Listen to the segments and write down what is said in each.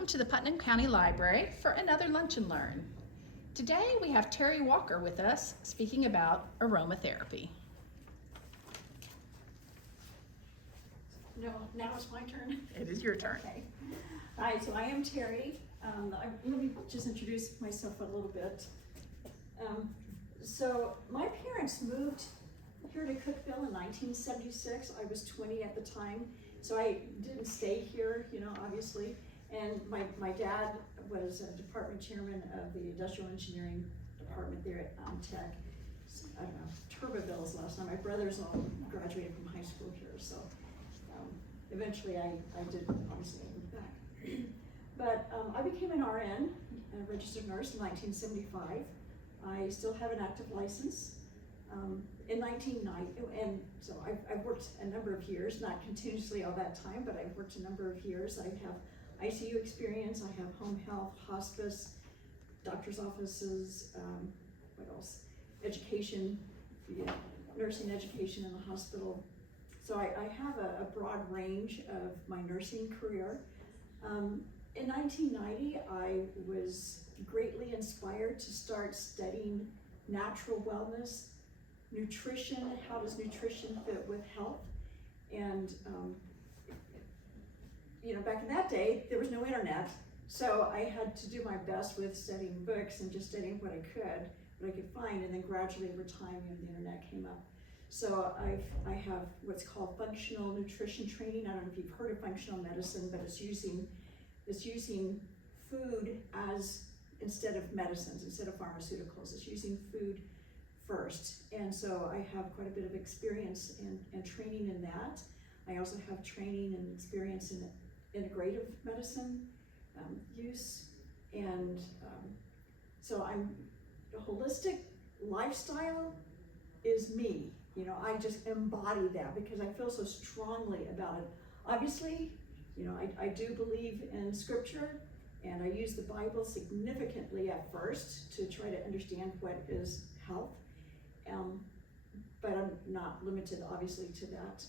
welcome to the Putnam County Library for another Lunch and Learn. Today we have Terri Walker with us speaking about aromatherapy. No, now it's my turn. It is your turn. Okay. Hi, so I am Terri. Let me just introduce myself a little bit. So my parents moved here to Cookeville in 1976. I was 20 at the time, so I didn't stay here, obviously. And my dad was a department chairman of the industrial engineering department there at Tech. I don't know, Turboville is the last time. My brothers all graduated from high school here, so eventually I did obviously move back. But I became an RN, a registered nurse, in 1975. I still have an active license. In 1990, and so I've worked a number of years, not continuously all that time, but I've worked a number of years. I have ICU experience, I have home health, hospice, doctor's offices, what else? Education, nursing education in the hospital. So I have a broad range of my nursing career. In 1990, I was greatly inspired to start studying natural wellness, nutrition, how does nutrition fit with health? And back in that day, there was no internet, so I had to do my best with studying books and just studying what I could find, and then gradually over time, the internet came up. So I have what's called functional nutrition training. I don't know if you've heard of functional medicine, but it's using food as instead of medicines, instead of pharmaceuticals. It's using food first, and so I have quite a bit of experience and training in that. I also have training and experience in integrative medicine use, and so I'm a holistic lifestyle is me. I just embody that because I feel so strongly about it. Obviously, I do believe in scripture, and I use the Bible significantly at first to try to understand what is health. But I'm not limited, obviously, to that.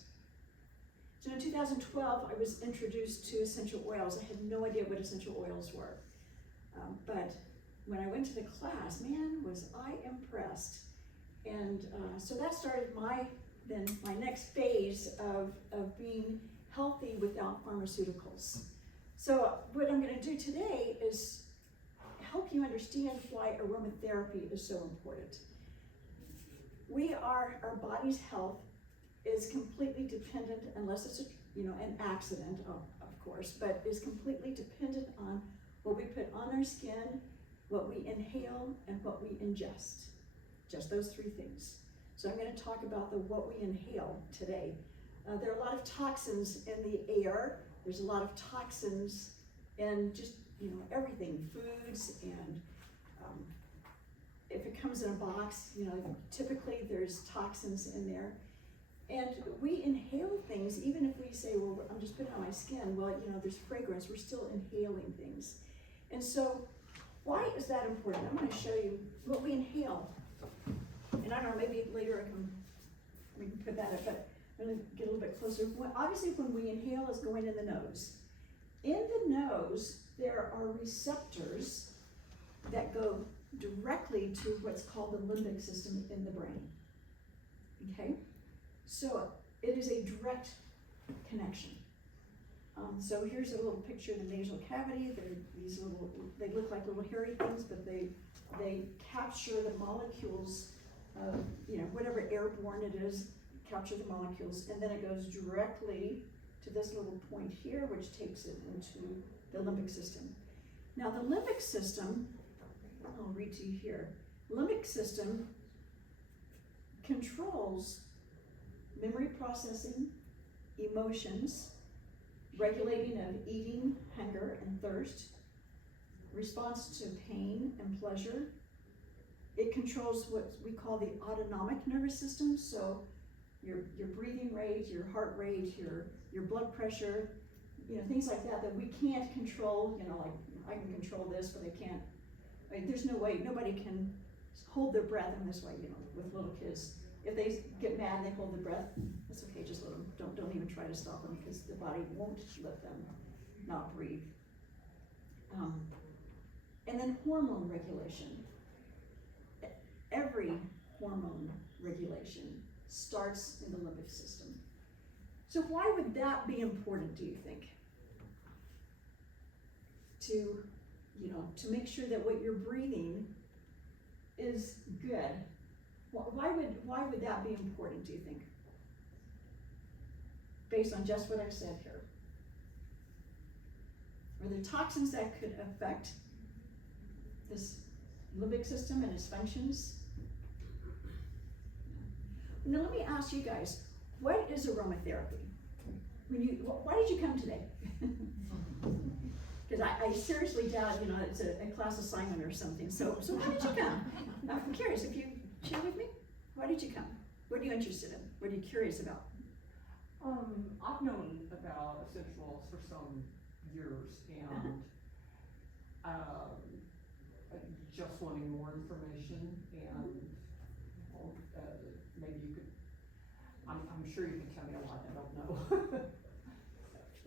So in 2012, I was introduced to essential oils. I had no idea what essential oils were. But when I went to the class, man, was I impressed. And so that started my next phase of being healthy without pharmaceuticals. So what I'm going to do today is help you understand why aromatherapy is so important. Our body's health is completely dependent, unless it's an accident, of course, but is completely dependent on what we put on our skin, what we inhale, and what we ingest. Just those three things. So I'm going to talk about what we inhale today. There are a lot of toxins in the air. There's a lot of toxins in just everything, foods, and if it comes in a box, typically there's toxins in there. And we inhale things, even if we say, well, I'm just putting it on my skin, well, there's fragrance, we're still inhaling things. And so, why is that important? I'm going to show you what we inhale. And I don't know, maybe later we can put that up, but I'm going to get a little bit closer. Obviously, when we inhale, it's going in the nose. In the nose, there are receptors that go directly to what's called the limbic system in the brain. Okay? So it is a direct connection. So here's a little picture of the nasal cavity. They look like little hairy things, but they capture the molecules of, whatever airborne it is, capture the molecules, and then it goes directly to this little point here, which takes it into the limbic system. Now the limbic system, I'll read to you here. Limbic system controls memory processing, emotions, regulating of eating, hunger, and thirst, response to pain and pleasure. It controls what we call the autonomic nervous system, so your breathing rate, your heart rate, your blood pressure, things like that we can't control. Like I can control this, but I can't. There's no way, nobody can hold their breath in this way, with little kids. If they get mad and they hold their breath, that's okay, just let them, don't even try to stop them, because the body won't let them not breathe. And then hormone regulation. Every hormone regulation starts in the limbic system. So why would that be important, do you think? To, to make sure that what you're breathing is good. Why would that be important, do you think? Based on just what I've said here. Are there toxins that could affect this limbic system and its functions? Now let me ask you guys, what is aromatherapy? Why did you come today? Because I seriously doubt, it's a class assignment or something. So why did you come? I'm curious, if you share with me, why did you come? What are you interested in? What are you curious about? I've known about essential oils for some years, and just wanting more information, and maybe you could, I'm sure you can tell me a lot I don't know.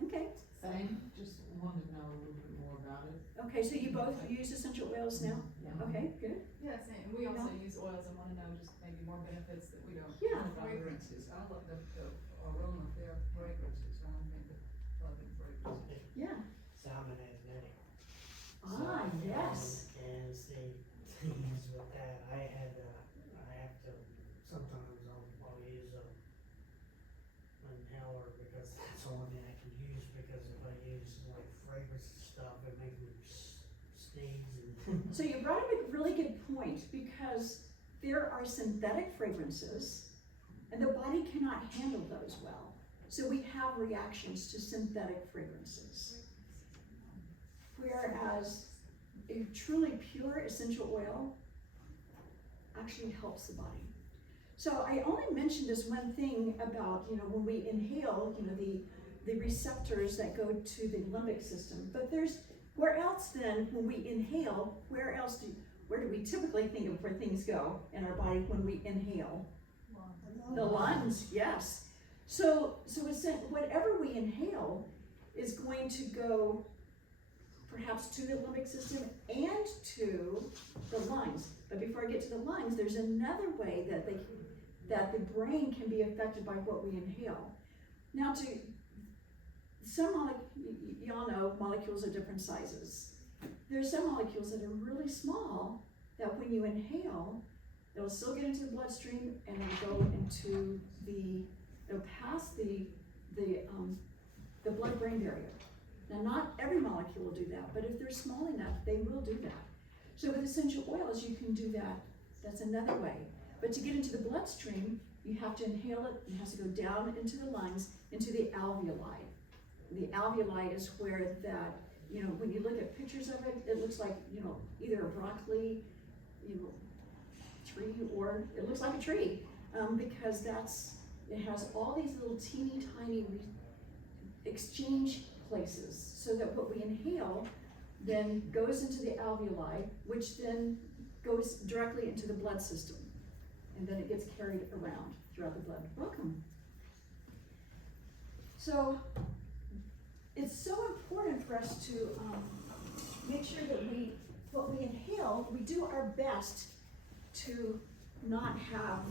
Okay. Same, just wanted to know a little bit more about it. Okay, so you both use essential oils now? Yeah. Okay, good. Yeah, same. We also use oils and want to know just maybe more benefits that we don't. Yeah. Fragrances, I love the aromatherapy fragrances, I don't think loving fragrances. Yeah. Salmon asthmatic. Ah, yes. And see, things with that, I have to, sometimes I'll use an inhaler because that's the only thing I can use, because if I use like fragrance stuff, it makes me sneeze and. So you brought up a really good point, because there are synthetic fragrances and the body cannot handle those well. So we have reactions to synthetic fragrances. Whereas a truly pure essential oil actually helps the body. So I only mentioned this one thing about, when we inhale, the receptors that go to the limbic system, but where else then, when we inhale, where do we typically think of where things go in our body when we inhale? The lungs, yes. So it's whatever we inhale is going to go perhaps to the limbic system and to the lungs. But before I get to the lungs, there's another way that the brain can be affected by what we inhale. Now, y'all know molecules are different sizes. There's some molecules that are really small that when you inhale, it'll still get into the bloodstream and it'll go into it'll pass the blood-brain barrier. Now, not every molecule will do that, but if they're small enough, they will do that. So with essential oils, you can do that. That's another way. But to get into the bloodstream, you have to inhale it. It has to go down into the lungs, into the alveoli. The alveoli is where that, when you look at pictures of it, it looks like, either a broccoli, tree, or it looks like a tree, because it has all these little teeny tiny exchange places, so that what we inhale then goes into the alveoli, which then goes directly into the blood system, and then it gets carried around throughout the blood. Welcome. So it's so important for us to make sure that what we inhale, we do our best to not have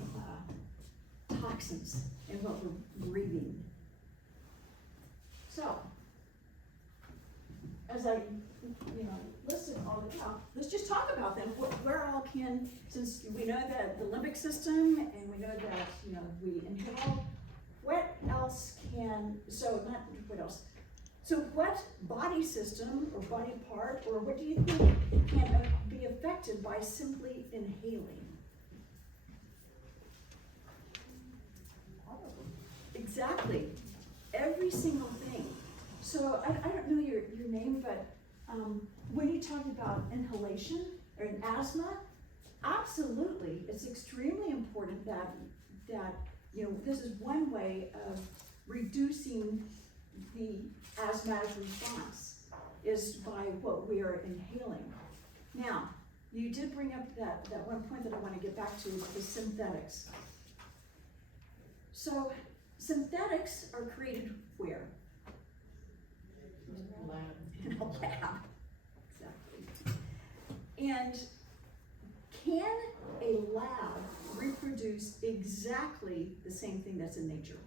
toxins in what we're breathing. So, as I, listed all the time, let's just talk about them. Where all can, since we know that the limbic system, and we know that, we inhale, what else so what body system or body part, or what do you think can be affected by simply inhaling? Exactly, every single thing. So I don't know your name, but when you talk about inhalation or an asthma, absolutely, it's extremely important that this is one way of reducing the asthmatic response, is by what we are inhaling. Now, you did bring up that one point that I want to get back to, the synthetics. So synthetics are created where? Lab. In a lab. And can a lab reproduce exactly the same thing that's in nature?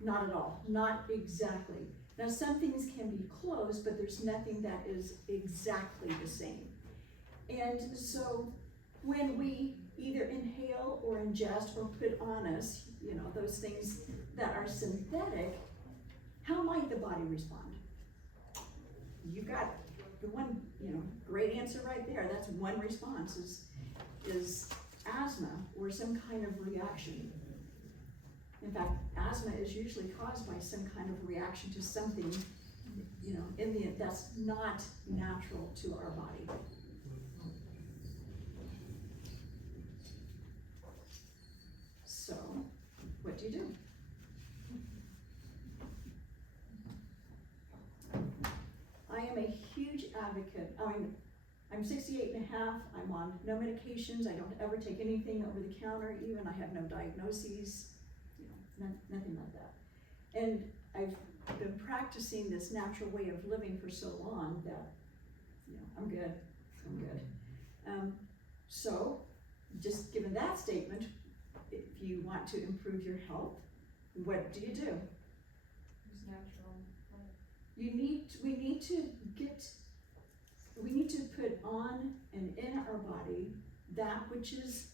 Not at all, not exactly. Now some things can be close, but there's nothing that is exactly the same. And so when we either inhale or ingest or put on us, you know, those things that are synthetic, how might the body respond? You got the one, you know, great answer right there. That's one response is asthma or some kind of reaction. In fact, asthma is usually caused by some kind of reaction to something, you know, that's not natural to our body. So, what do you do? I am a huge advocate. I'm 68 and a half. I'm on no medications. I don't ever take anything over the counter even. I have no diagnoses, you know, nothing like that. And I've been practicing this natural way of living for so long that, you know, I'm good. So, just given that statement, if you want to improve your health, what do? Use natural. We need to put on and in our body that which is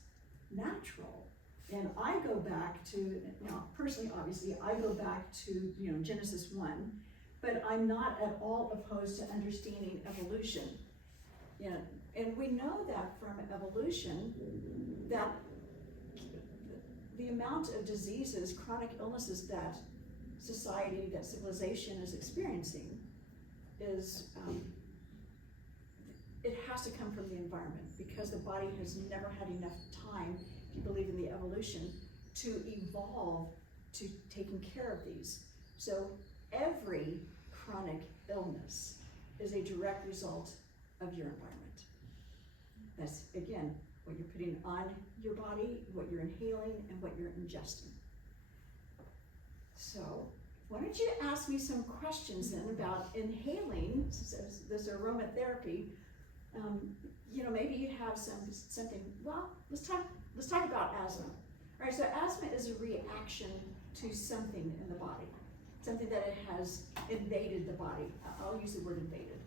natural. And I go back to, now personally, obviously, I go back to, you know, Genesis 1, but I'm not at all opposed to understanding evolution. You know, and we know that from evolution, that the amount of diseases, chronic illnesses that society, that civilization is experiencing is, it has to come from the environment because the body has never had enough time, if you believe in the evolution, to evolve to taking care of these. So every chronic illness is a direct result of your environment. That's, again, what you're putting on your body, what you're inhaling, and what you're ingesting. So, why don't you ask me some questions then about inhaling, this aromatherapy. You know, maybe you have something, well, let's talk about asthma. All right, so asthma is a reaction to something in the body, something that it has invaded the body. I'll use the word invaded.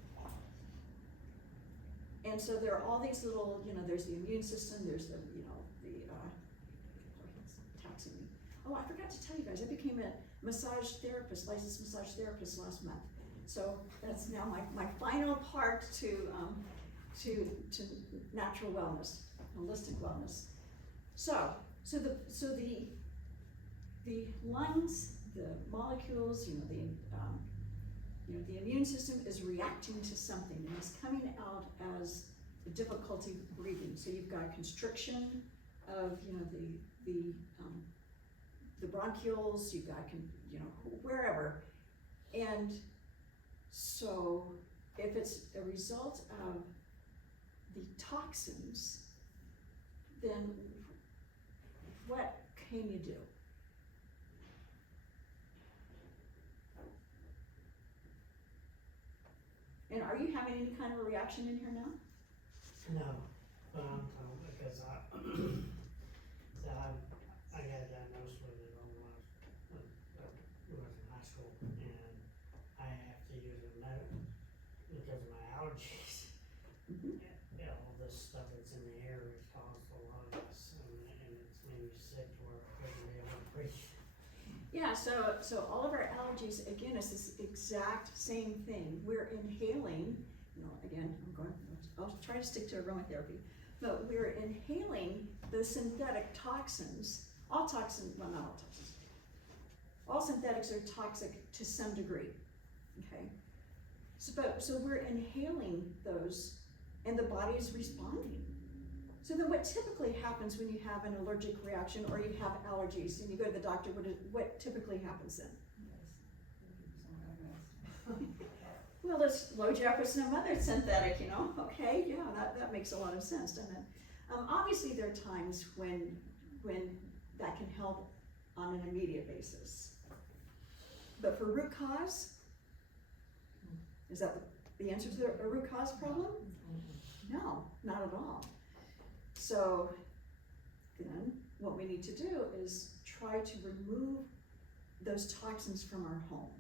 And so there are all these little, you know, there's the immune system, there's the, you know, it's taxing me. Oh, I forgot to tell you guys, I became a massage therapist, licensed massage therapist last month. So that's now my final part to natural wellness, holistic wellness. So the lungs, the molecules, you know, the immune system is reacting to something and it's coming out as a difficulty breathing. So you've got constriction of, you know, the bronchioles, you've got, you know, wherever. And so if it's a result of the toxins, then what can you do? And are you having any kind of a reaction in here now? No, but I'm told because I got diagnosed with it when I was in high school, and I have to use a med because of my allergies. Mm-hmm. Yeah, all this stuff that's in the air has caused a lot of this, and it's made me sick to where I couldn't be able to breathe. Yeah, so all of our allergies, again, is this exact same thing. We're inhaling, you know, again, I'll try to stick to aromatherapy, but we're inhaling those synthetic toxins. All toxins, well, not all toxins. All synthetics are toxic to some degree, okay? So we're inhaling those and the body is responding. So then what typically happens when you have an allergic reaction or you have allergies and you go to the doctor, what typically happens then? Well, let's load you up with some other synthetic, you know? Okay, yeah, that makes a lot of sense, doesn't it? Obviously there are times when that can help on an immediate basis. But for root cause, is that the answer to a root cause problem? No, not at all. So then what we need to do is try to remove those toxins from our home.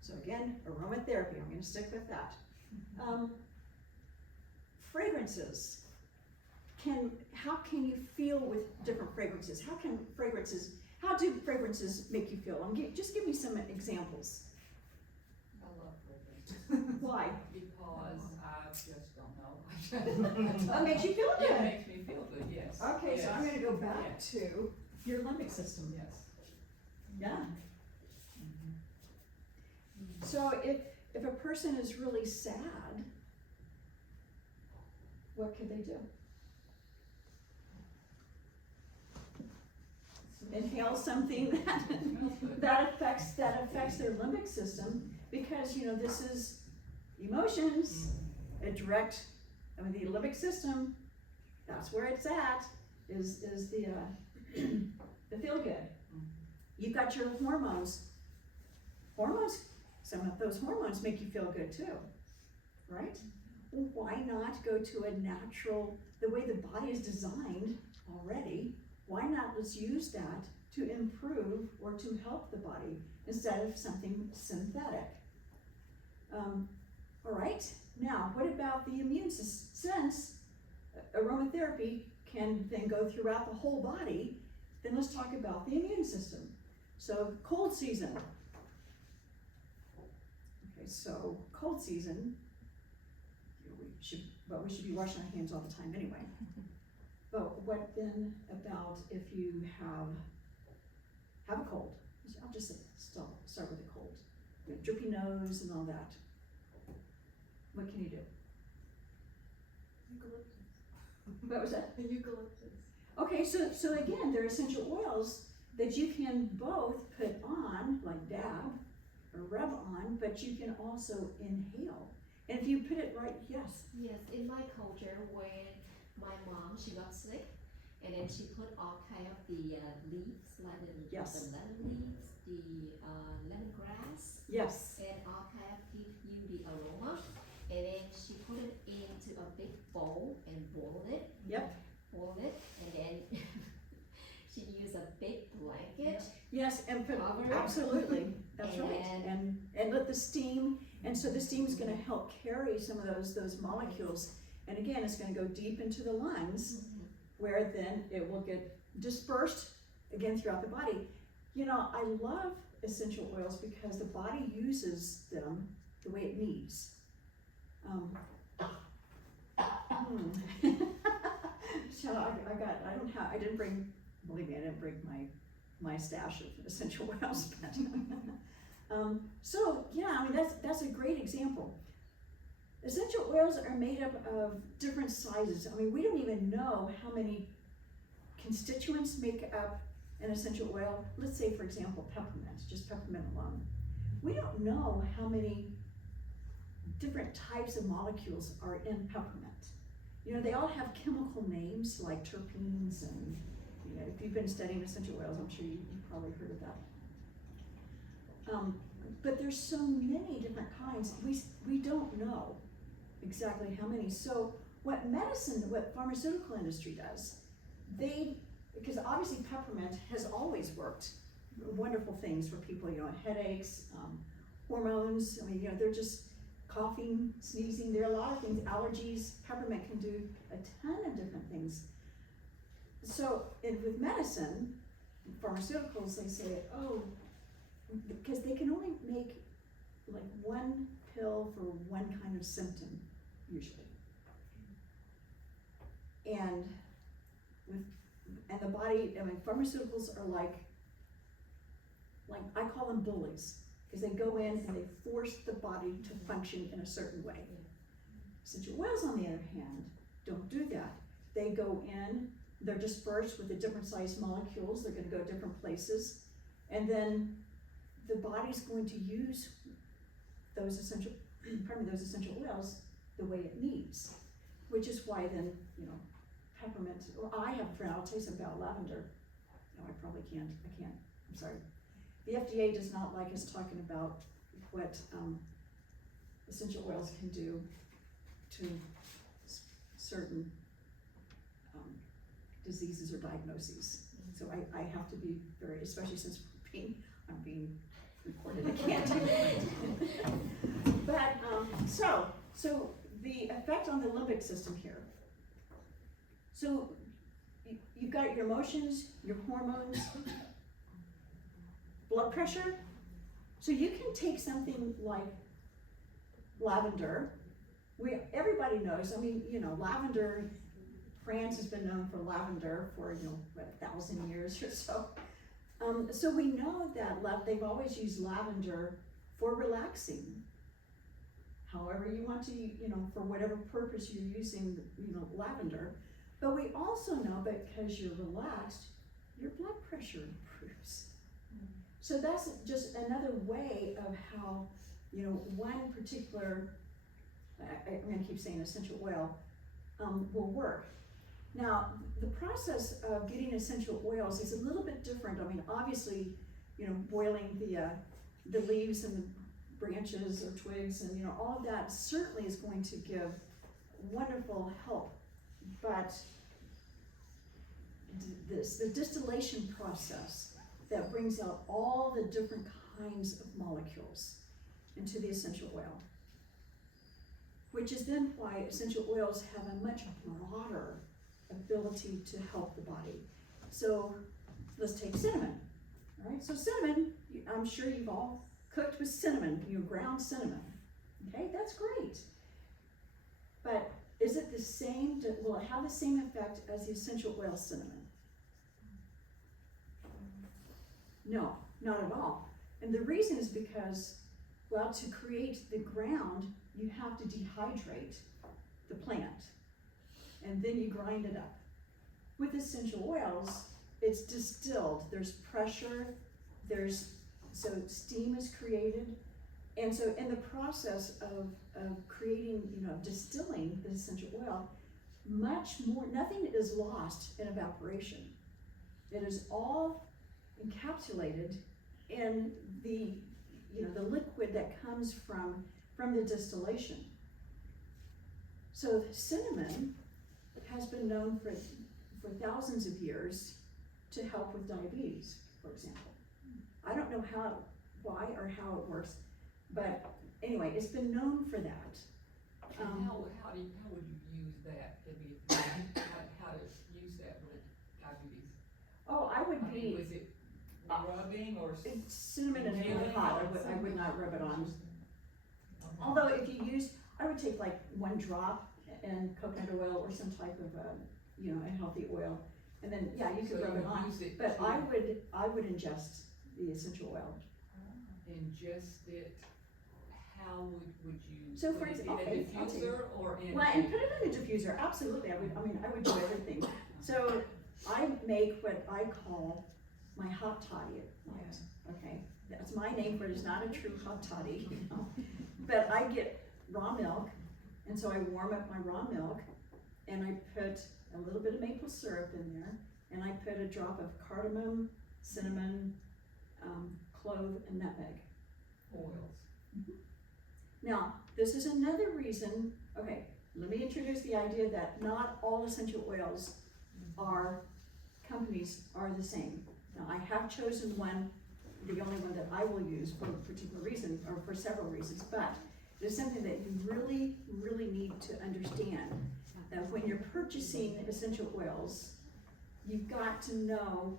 So again, aromatherapy, I'm gonna stick with that. Fragrances. How can you feel with different fragrances? How do fragrances make you feel? Just give me some examples. I love fragrance. Why? Because I just don't know. That makes you feel It good. makes me feel good, yes. Okay, so I'm Yes. gonna go back Yes. to your limbic system. Yes. Yeah. So if a person is really sad, what could they do? Inhale something Smells good. that affects their limbic system, because this is emotions. A direct, the limbic system, that's where it's at, is the the feel good. You've got your hormones. Some of those hormones make you feel good too, right? Well, why not go to a natural, the way the body is designed already, why not let's use that to improve or to help the body instead of something synthetic? All right, now what about the immune system? Since aromatherapy can then go throughout the whole body, then let's talk about the immune system. So cold season. Okay, so cold season, we should be washing our hands all the time anyway. But what then about if you have a cold? I'll just start with a cold. Drippy nose and all that. What can you do? Eucalyptus. What was that? Eucalyptus. Okay, so again, there are essential oils that you can both put on, like dab or rub on, but you can also inhale. And if you put it right, yes. Yes, in my culture, when my mom, she got sick, and then she put all kind of the leaves, like Yes. the lemon leaves, the lemongrass, Yes. and all kind of give you the aroma. And then she put it into a big bowl and boiled it. Yep. Boiled it, and then she used a big blanket. Yes, and put, Cover it. absolutely, that's right. And- And let the steam, and so the steam is gonna help carry some of those molecules. And again, it's gonna go deep into the lungs, where then it will get dispersed again throughout the body. I love essential oils because the body uses them the way it needs. So I didn't bring, believe me, I didn't bring my stash of essential oils, but so yeah, that's a great example. Essential oils are made up of different sizes. We don't even know how many constituents make up an essential oil. Let's say, for example, peppermint, just peppermint alone. We don't know how many different types of molecules are in peppermint. They all have chemical names like terpenes, and if you've been studying essential oils, I'm sure you've probably heard of that. But there's so many different kinds, we don't know exactly how many. So what pharmaceutical industry does, because obviously peppermint has always worked wonderful things for people, headaches, hormones, they're just coughing, sneezing, there are a lot of things, allergies. Peppermint can do a ton of different things. So with medicine, pharmaceuticals, they say, because they can only make like one pill for one kind of symptom, usually. And the body, pharmaceuticals are like I call them bullies, because they go in and they force the body to function in a certain way. Essential oils, on the other hand, don't do that. They go in, they're dispersed with the different sized molecules, they're gonna go different places, and then the body's going to use those essential oils the way it needs. Which is why then, peppermint, or I have a friend, I'll tell you something about lavender. No, I probably can't, I'm sorry. The FDA does not like us talking about what essential oils can do to certain diseases or diagnoses. So I have to be very, especially since I'm being recorded, I can't do it. But, so the effect on the limbic system here. So you've got your emotions, your hormones, blood pressure. So you can take something like lavender. Everybody knows, I mean, lavender, France has been known for lavender for, what, 1,000 years or so. So we know that they've always used lavender for relaxing. However you want to, for whatever purpose you're using, lavender. But we also know that because you're relaxed, your blood pressure improves. So that's just another way of how, one particular, I'm gonna keep saying essential oil, will work. Now, the process of getting essential oils is a little bit different. I mean, obviously, boiling the leaves and the branches or twigs and, all of that certainly is going to give wonderful help. But the distillation process that brings out all the different kinds of molecules into the essential oil, which is then why essential oils have a much broader ability to help the body. So let's take cinnamon, all right? So cinnamon, I'm sure you've all cooked with cinnamon, ground cinnamon, okay? That's great. But is it the same, will it have the same effect as the essential oil cinnamon? No, not at all. And the reason is because, well, to create the ground, you have to dehydrate the plant, and then you grind it up. With essential oils, it's distilled. There's pressure, so steam is created, and so in the process of creating, distilling the essential oil, much more, nothing is lost in evaporation. It is all encapsulated in the liquid that comes from the distillation. So cinnamon has been known for thousands of years to help with diabetes, for example. I don't know why or how it works, but anyway, it's been known for that. And how would you use that? How to use that with diabetes? Oh, I would be, Was it rubbing or? it's cinnamon and really hot, I would not rub it on. Okay. Although if you use, I would take like 1 drop in coconut oil or some type of, a healthy oil. And then, yeah, you could So rub you it on, use it but to- I would ingest the essential oil. Ingest it, how would you? So for put it in okay, a I'll take diffuser or in? Well, and put it in a diffuser, absolutely, I would do everything. So I make what I call my hot toddy at night, okay? That's my name for it, it's not a true hot toddy, But I get raw milk, and so I warm up my raw milk, and I put a little bit of maple syrup in there, and I put a drop of cardamom, cinnamon, clove, and nutmeg. Oils. Now, this is another reason, okay, let me introduce the idea that not all essential oils companies are the same. Now, I have chosen one, the only one that I will use for a particular reason, or for several reasons, but it is something that you really, really need to understand, that when you're purchasing essential oils, you've got to know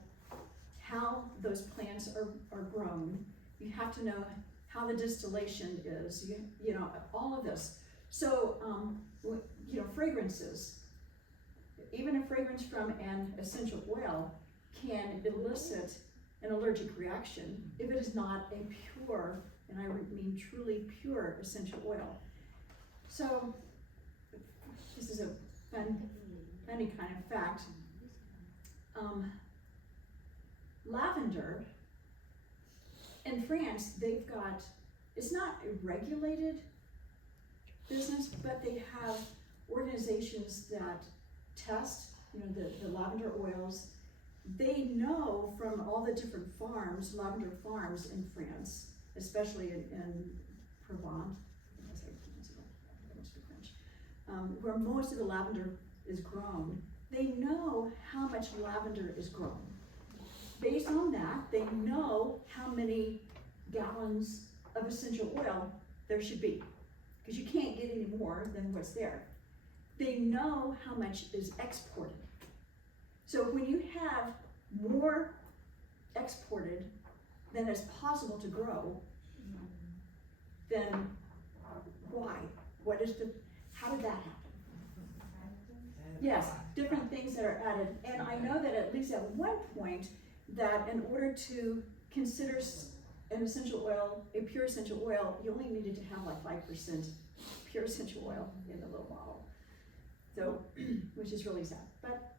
how those plants are grown. You have to know how the distillation is, all of this. So, fragrances, even a fragrance from an essential oil can elicit an allergic reaction if it is not a pure, and I mean truly pure essential oil. So, this is a funny kind of fact. Lavender, in France, they've got, it's not a regulated business, but they have organizations that test, the lavender oils. They know from all the different lavender farms in France, especially in Provence, where most of the lavender is grown, they know how much lavender is grown. Based on that, they know how many gallons of essential oil there should be, because you can't get any more than what's there. They know how much is exported. So when you have more exported than is possible to grow, then why? How did that happen? Yes, different things that are added, and I know that at least at one point, that in order to consider an essential oil, a pure essential oil, you only needed to have like 5% pure essential oil in the little bottle. So, which is really sad. But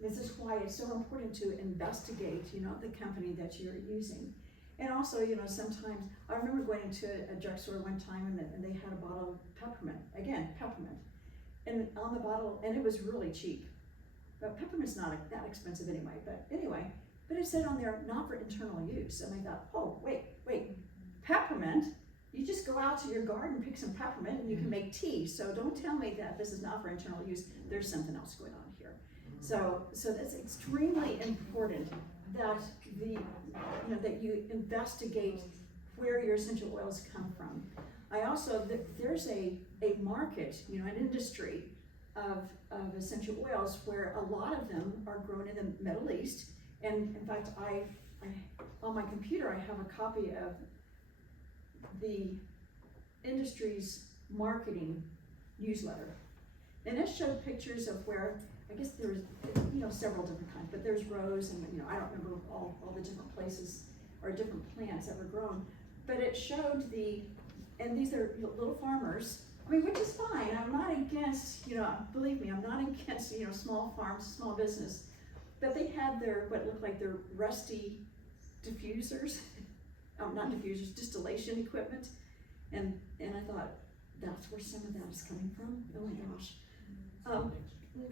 this is why it's so important to investigate, the company that you're using. And also, sometimes, I remember going into a drugstore one time and they had a bottle of peppermint, again, peppermint. And on the bottle, and it was really cheap. But peppermint's not that expensive anyway, but it said on there, not for internal use. And I thought, oh, wait, peppermint? You just go out to your garden, pick some peppermint, and you can make tea. So don't tell me that this is not for internal use. There's something else going on here. So that's extremely important that that you investigate where your essential oils come from. I also, there's a market, an industry of essential oils where a lot of them are grown in the Middle East. And in fact, I on my computer, I have a copy of the industry's marketing newsletter. And it showed pictures of where, I guess there's, several different kinds, but there's rose and, I don't remember all the different places or different plants that were grown. But it showed and these are little farmers, which is fine. I'm not against, believe me, I'm not against, small farms, small business. But they had what looked like their rusty diffusers, not diffusers, distillation equipment. And I thought, that's where some of that is coming from? Oh my gosh.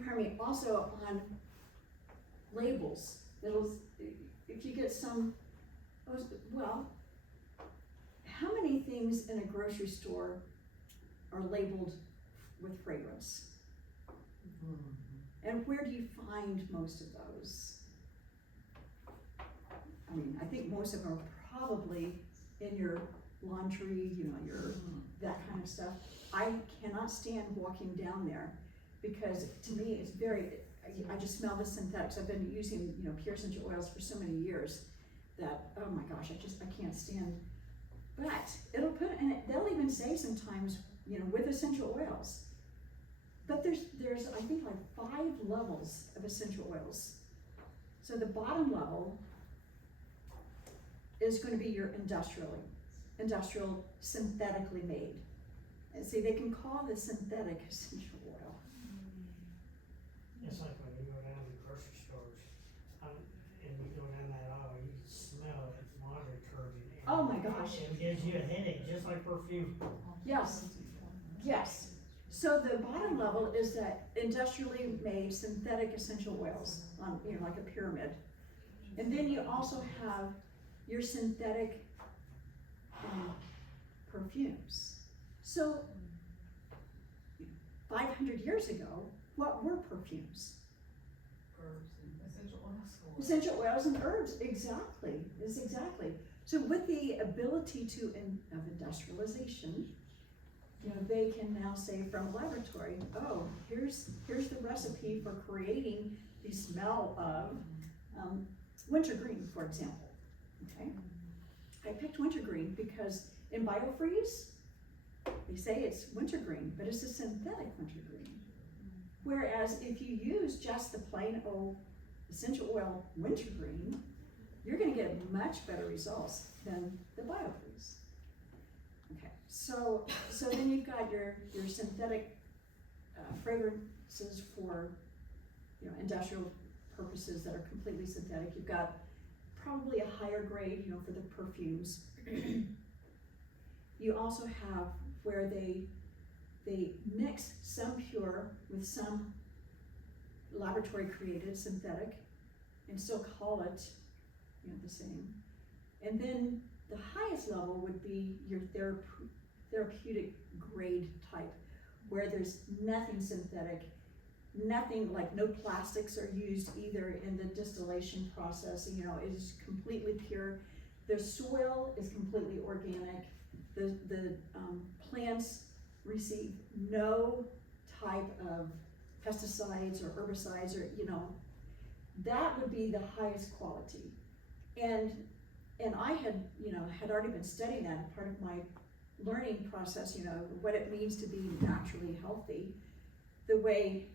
Pardon me, also on labels, if you get how many things in a grocery store are labeled with fragrance? And where do you find most of those? I think most of them are probably in your laundry, your that kind of stuff. I cannot stand walking down there because to me it's I just smell the synthetics. I've been using, pure essential oils for so many years that, oh my gosh, I can't stand. But they'll even say sometimes, with essential oils. But there's I think like 5 levels of essential oils. So the bottom level is going to be your industrial synthetically made. And see, they can call this synthetic essential oil. It's like when you go down to the grocery stores, and you go down that aisle, you can smell it, it's laundry detergent. Oh my gosh. It gives you a headache, just like perfume. Yes. So the bottom level is that industrially made synthetic essential oils on, like a pyramid. And then you also have your synthetic perfumes. So 500 years ago, what were perfumes? Herbs and essential oils. Essential oils and herbs, exactly. So with the ability of industrialization, they can now say from a laboratory, oh, here's the recipe for creating the smell of wintergreen, for example. Okay, I picked wintergreen because in BioFreeze, they say it's wintergreen, but it's a synthetic wintergreen. Whereas if you use just the plain old essential oil wintergreen, you're going to get much better results than the BioFreeze. Okay, so then you've got your synthetic fragrances for industrial purposes that are completely synthetic. You've got probably a higher grade, for the perfumes. You also have where they mix some pure with some laboratory created synthetic and still call it the same. And then the highest level would be your therapeutic grade type, where there's nothing synthetic, nothing, like no plastics are used either in the distillation process, you know, it is completely pure. The soil is completely organic. The plants receive no type of pesticides or herbicides or, you know, that would be the highest quality. And I had, you know, had already been studying that, part of my learning process, you know, what it means to be naturally healthy, the way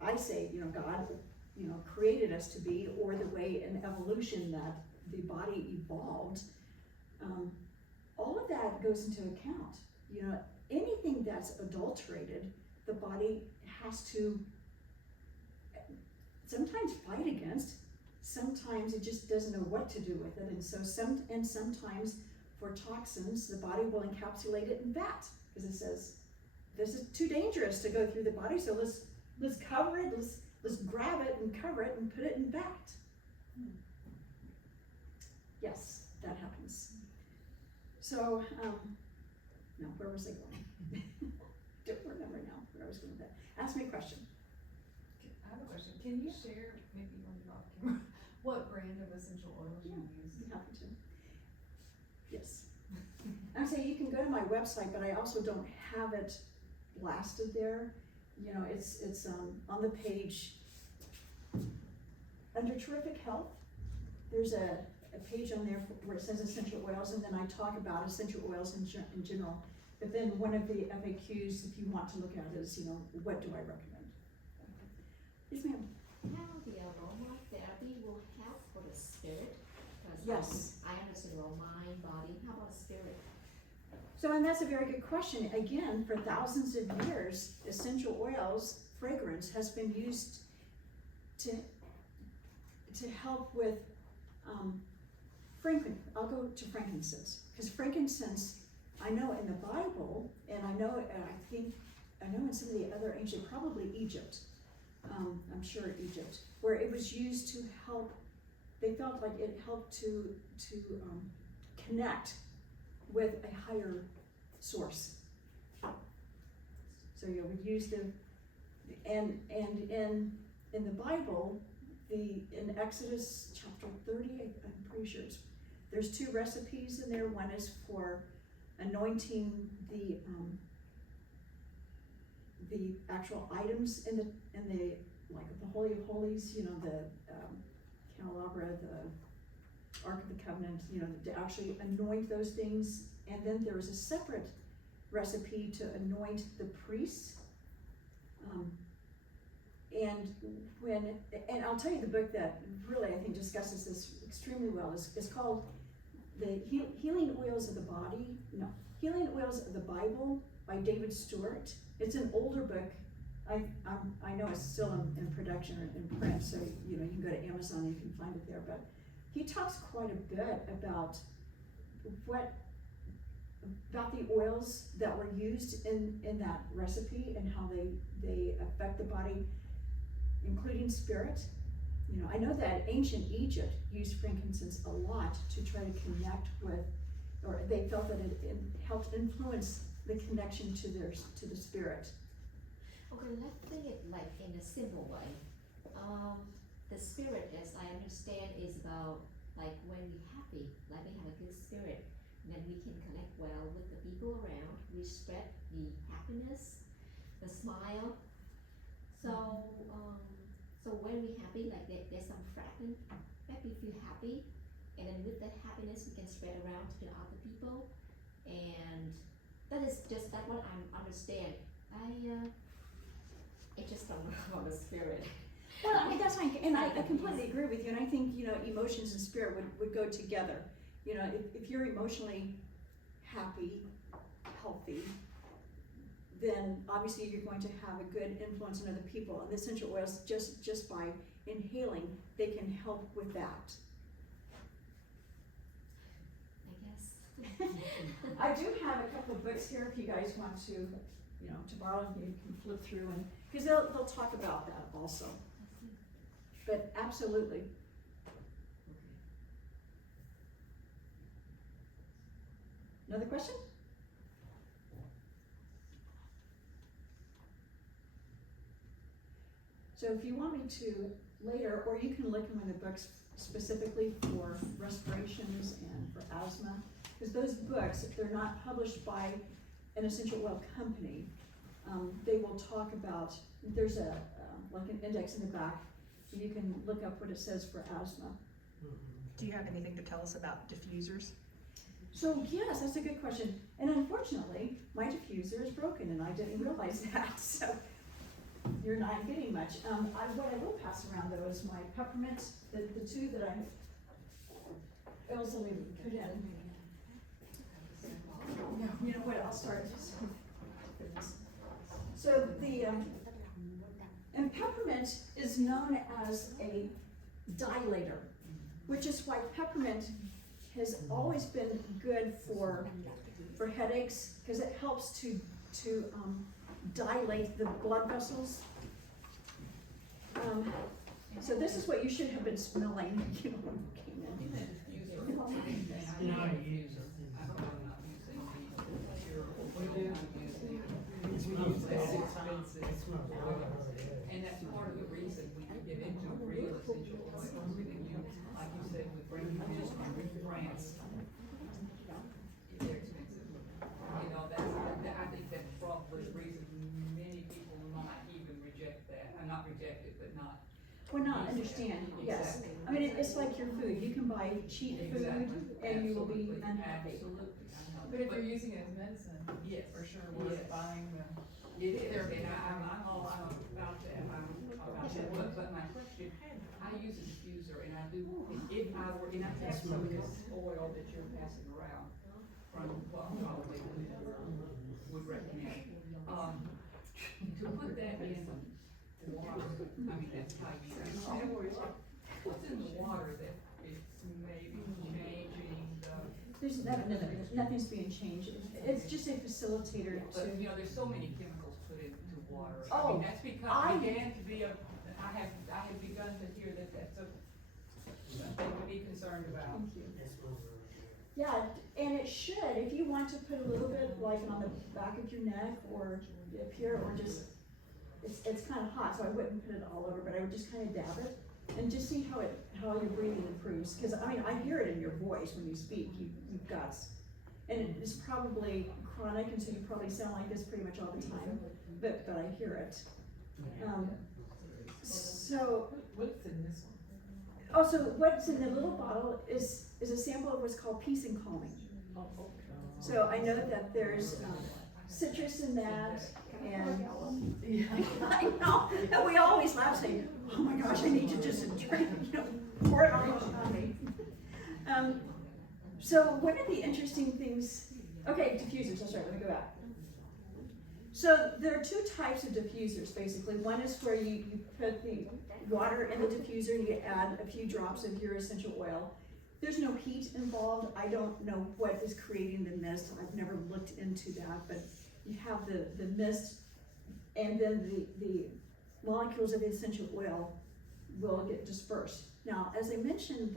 I say, you know, God, you know, created us to be, or the way in evolution that the body evolved, all of that goes into account. You know, anything that's adulterated, the body has to sometimes fight against, sometimes it just doesn't know what to do with it, and so sometimes for toxins, the body will encapsulate it in vat, because it says, this is too dangerous to go through the body, so let's cover it, let's grab it and cover it and put it in vat. Yes, that happens. So, no, where was I going? Don't remember now where I was going with that. Ask me a question. I have a question. Can you share, maybe when you're off camera, what brand of essential oils you use? I'm happy to. Yes. I'm saying you can go to my website, but I also don't have it blasted there. You know, it's on the page under Terrific Health. There's a page on there where it says essential oils, and then I talk about essential oils in general. But then one of the FAQs, if you want to look at it, is, you know, what do I recommend? Yes, ma'am. How the aromatherapy will help for the spirit? 'Cause, Yes. I understand about mind, body. How about spirit? So, and that's a very good question. Again, for thousands of years, essential oils, fragrance, has been used to help with, I'll go to frankincense, because frankincense, I know in the Bible, and I know in some of the other ancient, probably Egypt, I'm sure Egypt, where it was used to help, they felt like it helped to connect with a higher source. So you would use and in the Bible, in Exodus chapter 30, I'm pretty sure there's 2 recipes in there. One is for anointing the actual items in the like the Holy of Holies, you know, the candelabra, the Ark of the Covenant, you know, to actually anoint those things. And then there was a separate recipe to anoint the priests. And I'll tell you the book that really I think discusses this extremely well is called The Healing Oils of the Bible by David Stewart. It's an older book. I know it's still in production or in print, so you know you can go to Amazon and you can find it there. But he talks quite a bit about the oils that were used in that recipe and how they affect the body, including spirit. You know, I know that ancient Egypt used frankincense a lot to try to connect with, or they felt that it helped influence the connection to the spirit. Okay, let's think it like in a simple way. The spirit, as I understand, is about like when we're happy, like we have a good spirit, then we can connect well with the people around. We spread the happiness, the smile. So, so when we're happy, like there's some fragrance, make we feel happy, and then with that happiness, we can spread around to the other people, and that is just that what I understand. I just don't know about the spirit. Well, I mean, that's fine, and I completely agree with you, and I think, you know, emotions and spirit would go together. You know, if you're emotionally happy, healthy, then obviously you're going to have a good influence on other people, and the essential oils, just by inhaling, they can help with that. I guess. I do have a couple of books here if you guys want to, you know, to borrow, you can flip through, and because they'll talk about that also. But absolutely. Another question? So if you want me to later, or you can look in one of the books specifically for respirations and for asthma, because those books, if they're not published by an essential oil company, they will talk about, there's a, like an index in the back, you can look up what it says for asthma. Do you have anything to tell us about diffusers? So yes, that's a good question. And unfortunately, my diffuser is broken and I didn't realize that, so you're not getting much. What I will pass around though is my peppermint, the two that I also put in. You know what, I'll start. So the, and peppermint is known as a dilator, which is why peppermint has always been good for headaches, because it helps to dilate the blood vessels. So this is what you should have been smelling, you know, when you came in. And that's part of the reason we can get into real essential oils, we can use, like you said, with bringing in from France. They're expensive. You know, I think that's probably the reason many people might even reject that, not reject it, but not. Well, not understand, yes. Exactly. I mean, it's like your food, you can buy cheap food and you will be unhappy. Absolutely. But if you're using it as medicine, Yes. for sure worth Yes. buying the. It is, and I'm all about that, but my question, I use a diffuser, and I do, if I were, and I have some of this oil that you're passing around from what probably would recommend. To put that in water, I mean, that's how you, in other words, what's in the water that is maybe changing the. There's nothing's being changed. It's just a facilitator But, to, you know, there's so many chemicals put into water. I Oh, mean, that's because, began to be I have begun to hear that that's a thing to be concerned about. yeah, and it should, if you want to put a little bit like on the back of your neck or up here, or just, it's kind of hot, so I wouldn't put it all over, but I would just kind of dab it and just see how your breathing improves. Cause I mean, I hear it in your voice when you speak, you've got, and it's probably chronic, and so you probably sound like this pretty much all the time, but I hear it. So, What's in this one? also, what's in the little bottle is a sample of what's called peace and calming. So I know that there's citrus in that, and I know, and we always laugh saying, oh my gosh, I need to just drink, you know, pour it on me. So one of the interesting things, okay, diffusers, that's right, let me go back. So there are two types of diffusers, basically. One is where you put the water in the diffuser and you add a few drops of your essential oil. There's no heat involved. I don't know what is creating the mist. I've never looked into that, but you have the mist, and then the molecules of the essential oil will get dispersed. Now, as I mentioned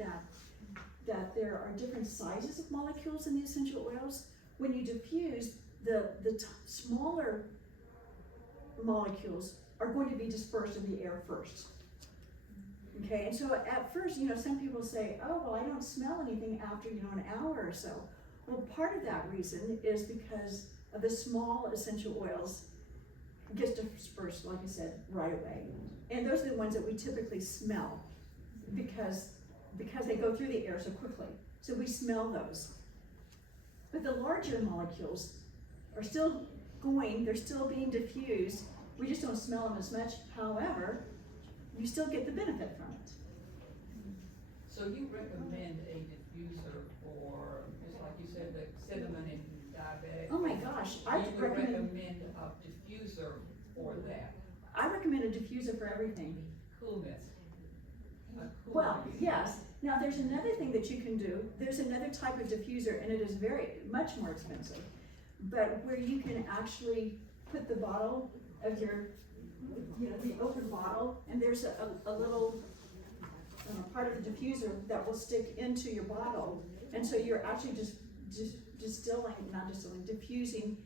that there are different sizes of molecules in the essential oils, when you diffuse, the smaller molecules are going to be dispersed in the air first. Okay, and so at first, you know, some people say, oh, well, I don't smell anything after, you know, an hour or so. Well, part of that reason is because of the small essential oils gets dispersed, like I said, right away. And those are the ones that we typically smell because they go through the air so quickly. So we smell those. But the larger molecules are still going, they're still being diffused. We just don't smell them as much. However, you still get the benefit from it. So you recommend a diffuser for, just like you said, the cinnamon and diabetic? Oh my gosh, I You would recommend a diffuser for that, a diffuser for everything. coolness. A cool Well, diffuser. yes. Now there's another thing that you can do. There's another type of diffuser, and it is much more expensive. But where you can actually put the bottle of your, you know, the open bottle, and there's a little part of the diffuser that will stick into your bottle, and so you're actually just diffusing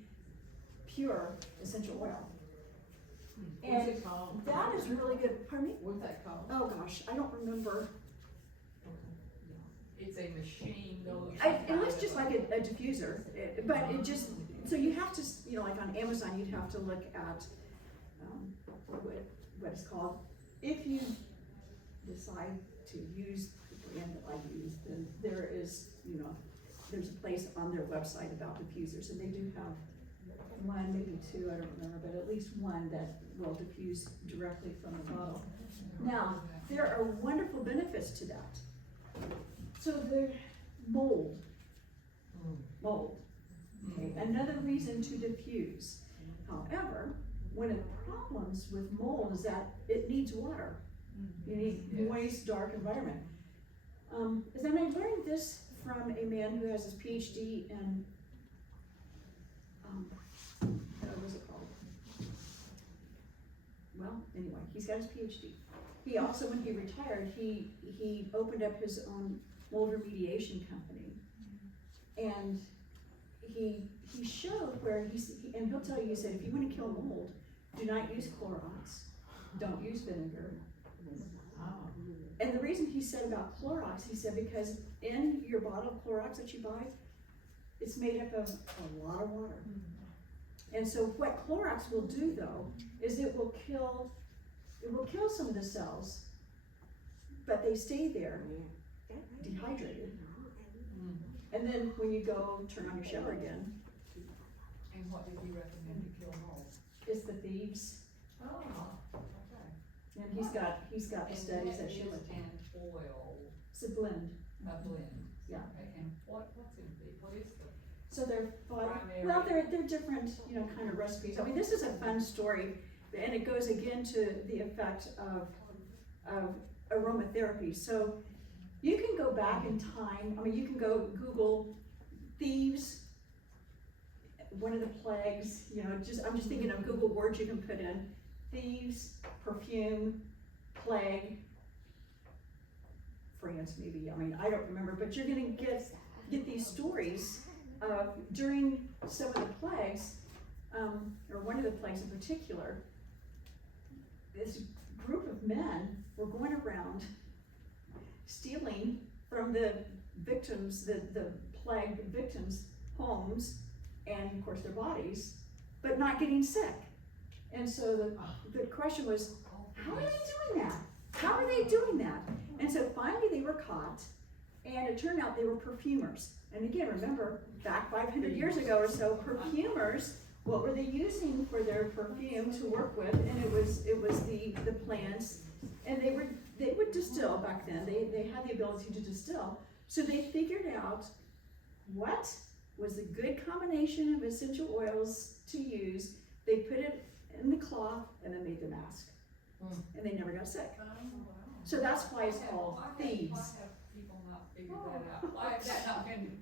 pure essential oil. What's And it called? that is really good, pardon me? What's that called? Oh gosh, I don't remember. It's a machine goes. It looks just like a diffuser, but it just, so you have to, you know, like on Amazon, you'd have to look at, what it's called. If you decide to use the brand that I use, then there is, you know, there's a place on their website about diffusers, and they do have one, maybe two, I don't remember, but at least one that will diffuse directly from the bottle. Now, there are wonderful benefits to that. So the mold, okay, another reason to diffuse. However, one of the problems with mold is that it needs water. You need moist, dark environment. As I learned this from a man who has his PhD in, what was it called? Well, anyway, he's got his PhD. He also, when he retired, he opened up his own mold remediation company. And he showed where and he'll tell you, he said, if you want to kill mold, do not use Clorox, don't use vinegar. And the reason he said about Clorox, he said, because in your bottle of Clorox that you buy, it's made up of a lot of water. And so what Clorox will do though, is it will kill some of the cells, but they stay there dehydrated. And then when you go turn on your shower again, And what did he recommend to kill mold? it's the thieves. Oh, okay. And he's got the studies that show it. And oil, It's a blend. a blend. Yeah. Okay, and what's in the, what is the? So they're fun. Primary. Well, they're different, you know, kind of recipes. I mean, this is a fun story, and it goes again to the effect of aromatherapy. So you can go back in time. I mean, you can go Google thieves, one of the plagues. You know, I'm just thinking of Google words you can put in: thieves, perfume, plague, France maybe. I mean, I don't remember, but you're gonna get these stories during some of the plagues, or one of the plagues in particular. This group of men were going around stealing from the victims, the plague victims' homes, and of course their bodies, but not getting sick. And so the question was, how are they doing that? How are they doing that? And so finally they were caught, and it turned out they were perfumers. And again, remember, back 500 years ago or so, perfumers, what were they using for their perfume to work with? And it was the plants, and they would distill back then. They had the ability to distill. So they figured out what was a good combination of essential oils to use. They put it in the cloth and then made the mask. And they never got sick. So that's why it's called thieves. Why have people not figured that out? Why have that not been,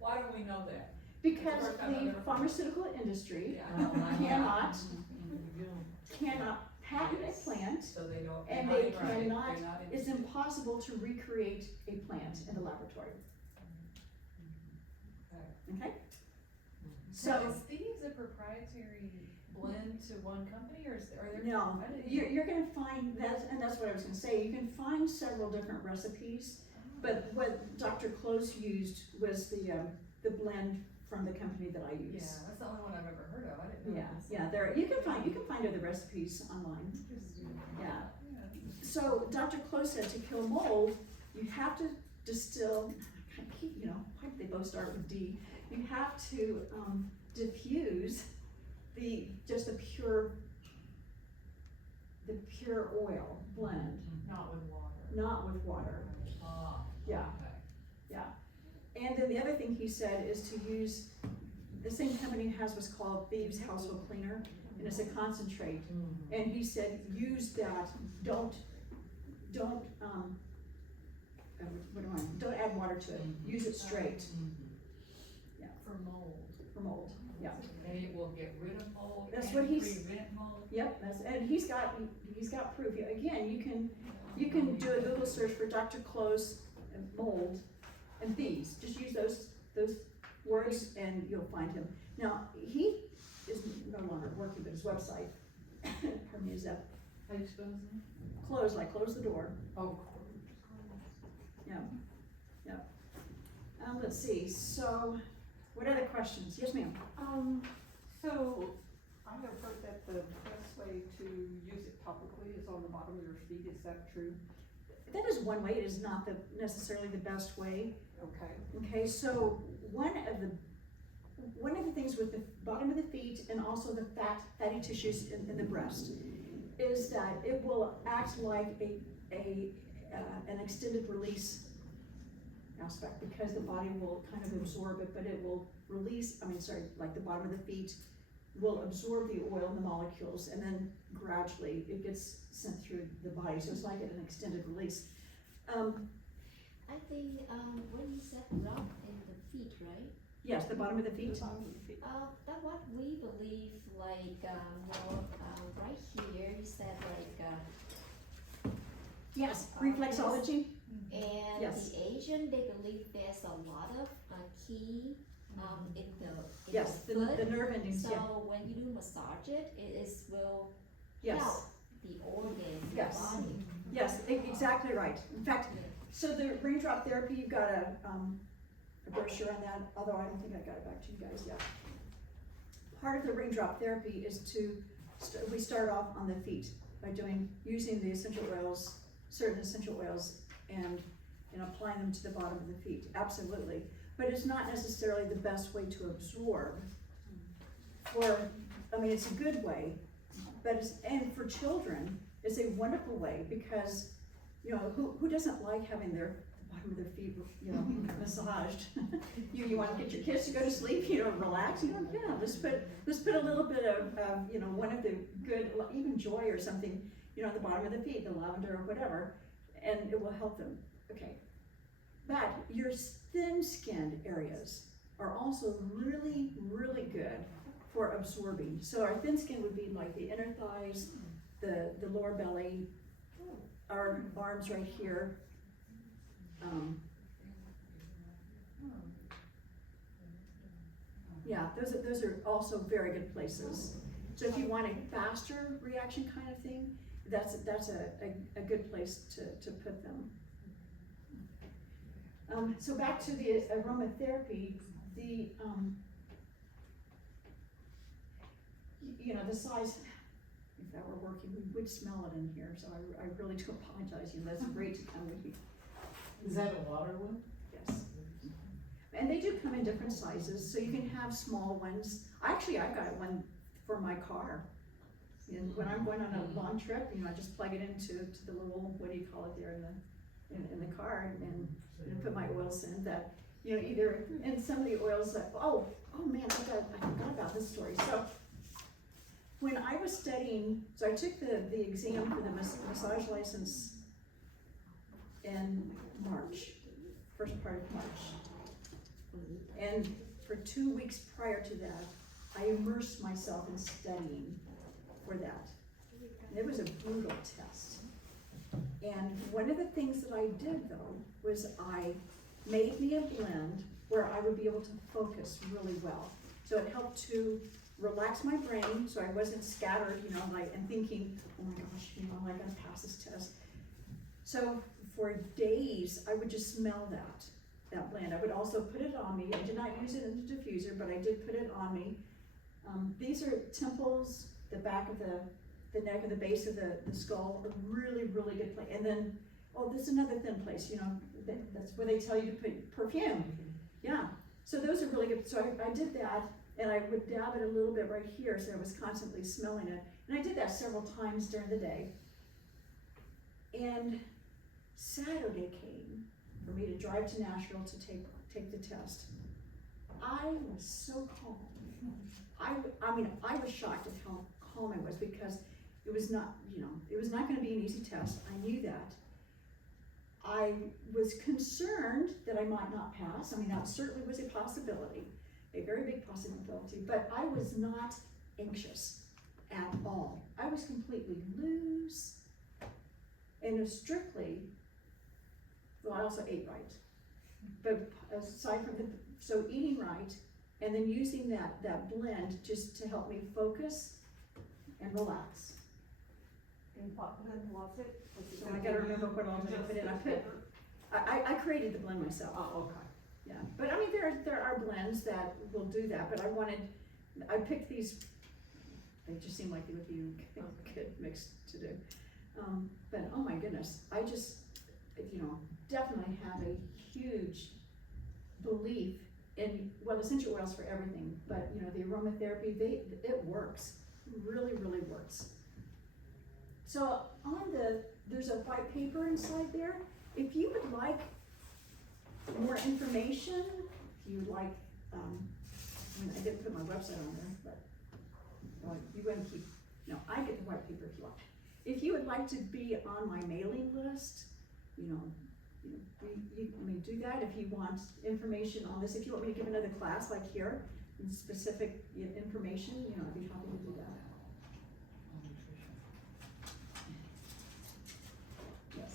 why don't we know that? Because the pharmaceutical industry Yeah, I know, I know. cannot patent a plant, So they don't. and they're they not right, cannot, they're not it's interested. impossible to recreate a plant in the laboratory, okay? So So, is thieves a proprietary blend to one company, or are there? no, I didn't you're gonna find that, and that's what I was gonna say, you can find several different recipes, but what Dr. Close used was the blend from the company that I Yeah, use. that's the only one I've ever heard of, I didn't know. Yeah, you can find other recipes online. Interesting. Yeah. So Dr. Close said to kill mold, you have to distill, you know, why do they both start with D? You have to diffuse the pure oil blend, Not with water. not with water. Ah, Yeah. okay. And then the other thing he said is to use, the same company has what's called Thieves Household Cleaner, and it's a concentrate. And he said, use that, don't add water to it, use it straight For mold. for mold, yeah. And it will get rid of mold That's and what he's- prevent mold? Yep, and he's got proof. Again, you can do a Google search for Dr. Close and mold and thieves. Just use those words and you'll find him. Now, he is no longer working, but his website pardon me, is that How you spell his name? close, like close the door. Oh. Let's see, so, what other questions? Yes, ma'am. So I have heard that the best way to use it topically is on the bottom of your feet, is that true? That is one way, it is not necessarily the best way. Okay. Okay, so one of the things with the bottom of the feet and also the fatty tissues in the breast is that it will act like an extended release aspect, because the body will kind of absorb it, but it will release, like the bottom of the feet will absorb the oil and the molecules, and then gradually it gets sent through the body, so it's like an extended release. I think, when you said rub in the feet, right? Yes, the bottom of the feet. That what we believe, like, more, right here, you said like, Yes, reflexology. and Yes. the Asian, they believe there's a lot of, key, in Yes, the the foot. nerve endings, So yeah. when you do massage it, will Yes, help the organ, the Yes. body. yes, exactly right. In fact, so the raindrop therapy, you've got a brochure on that, although I don't think I got it back to you guys yet. Part of the raindrop therapy is we start off on the feet by using the essential oils, certain essential oils, and applying them to the bottom of the feet, absolutely. But it's not necessarily the best way to absorb. It's a good way, but and for children, it's a wonderful way, because, who doesn't like having the bottom of their feet, massaged? You want to get your kids to go to sleep, relax, yeah, let's put a little bit of, one of the good, even joy or something, on the bottom of the feet, the lavender or whatever, and it will help them. Okay. But your thin-skinned areas are also really, really good for absorbing. So our thin skin would be like the inner thighs, the lower belly, our arms right here. Yeah, those are also very good places. So if you want a faster reaction kind of thing, that's a good place to put them. So back to the aromatherapy, the size, if that were working, we would smell it in here, so I really do apologize, that's great to come with you. Is that a water one? Yes. And they do come in different sizes, so you can have small ones. Actually, I've got one for my car. And when I'm going on a long trip, I just plug it into the little, what do you call it there in the car, and put my oils in that, either, and some of the oils that, oh man, I forgot about this story. So when I was studying, so I took the exam for the massage license in March, first part of March. And for 2 weeks prior to that, I immersed myself in studying for that. And it was a brutal test. And one of the things that I did though, was I made me a blend where I would be able to focus really well. So it helped to relax my brain, so I wasn't scattered, and thinking, oh my gosh, am I gonna pass this test? So for days, I would just smell that blend. I would also put it on me. I did not use it in the diffuser, but I did put it on me. These are temples, the back of the neck, and the base of the skull, a really, really good place. And then, this is another thin place, that's where they tell you to put perfume. Yeah, so those are really good. So I did that, and I would dab it a little bit right here, so I was constantly smelling it. And I did that several times during the day. And Saturday came for me to drive to Nashville to take the test. I was so calm. I was shocked at how calm I was, because it was not gonna be an easy test. I knew that. I was concerned that I might not pass. That certainly was a possibility, a very big possibility, but I was not anxious at all. I was completely loose, and I also ate right. But aside from so eating right, and then using that blend just to help me focus, and relax. And what blend was it? Was it So I gotta remember what all I just put in. I the put- pepper? I created the blend myself. Oh, okay. Yeah, but I mean, there are blends that will do that, but I picked these, they just seem like they would be a good mix to do. But oh my goodness, I just, definitely have a huge belief in, well, essential oils for everything, but the aromatherapy, it works, really, really works. So there's a white paper inside there. If you would like more information, if you would like, I didn't put my website on there, but you wouldn't keep, no, I get the white paper if you want. If you would like to be on my mailing list, you may do that. If you want information on this, if you want me to give another class like here, and specific information, I'd be happy to do that. Yes.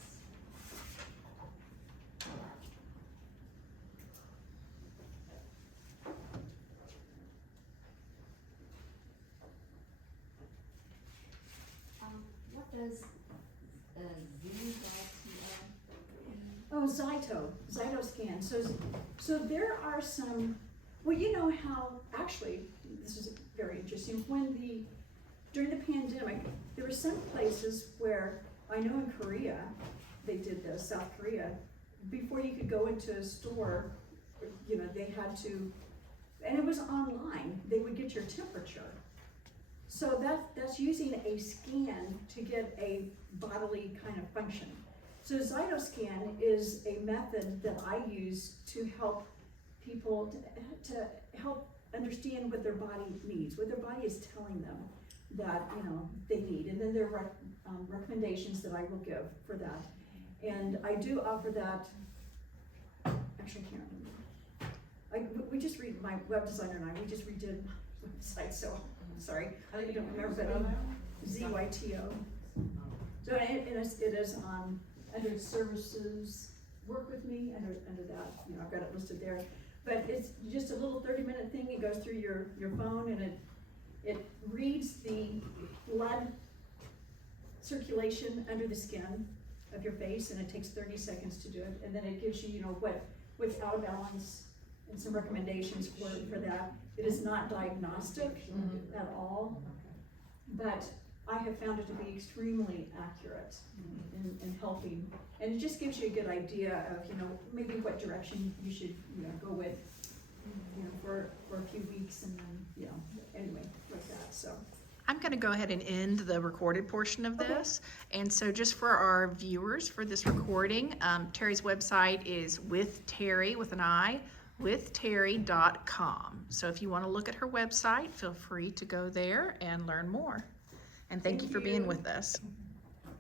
What does, Oh, Zytoscan. So there are some, well, how, actually, this is very interesting, during the pandemic, there were some places where, I know in Korea, they did this, South Korea, before you could go into a store, they had to, and it was online, they would get your temperature. So that's using a scan to get a bodily kind of function. So Zytoscan is a method that I use to help people to help understand what their body needs, what their body is telling them that they need, and then there are recommendations that I will give for that. And I do offer that. Actually, I can't remember. We just my web designer and we just redid my website, so I'm sorry. I don't remember, but ZYTO. So it is under services, work with me, under that, I've got it listed there. But it's just a little 30-minute thing. It goes through your phone, and it reads the blood circulation under the skin of your face, and it takes 30 seconds to do it. And then it gives you, what's out of balance and some recommendations for that. It is not diagnostic at all, but I have found it to be extremely accurate in helping, and it just gives you a good idea of maybe what direction you should go with for a few weeks, and then anyway like that. So I'm going to go ahead and end the recorded portion of this. And so just for our viewers for this recording, Terri's website is with Terri, with an I, withterri.com. So if you want to look at her website, feel free to go there and learn more. And thank you for being with us.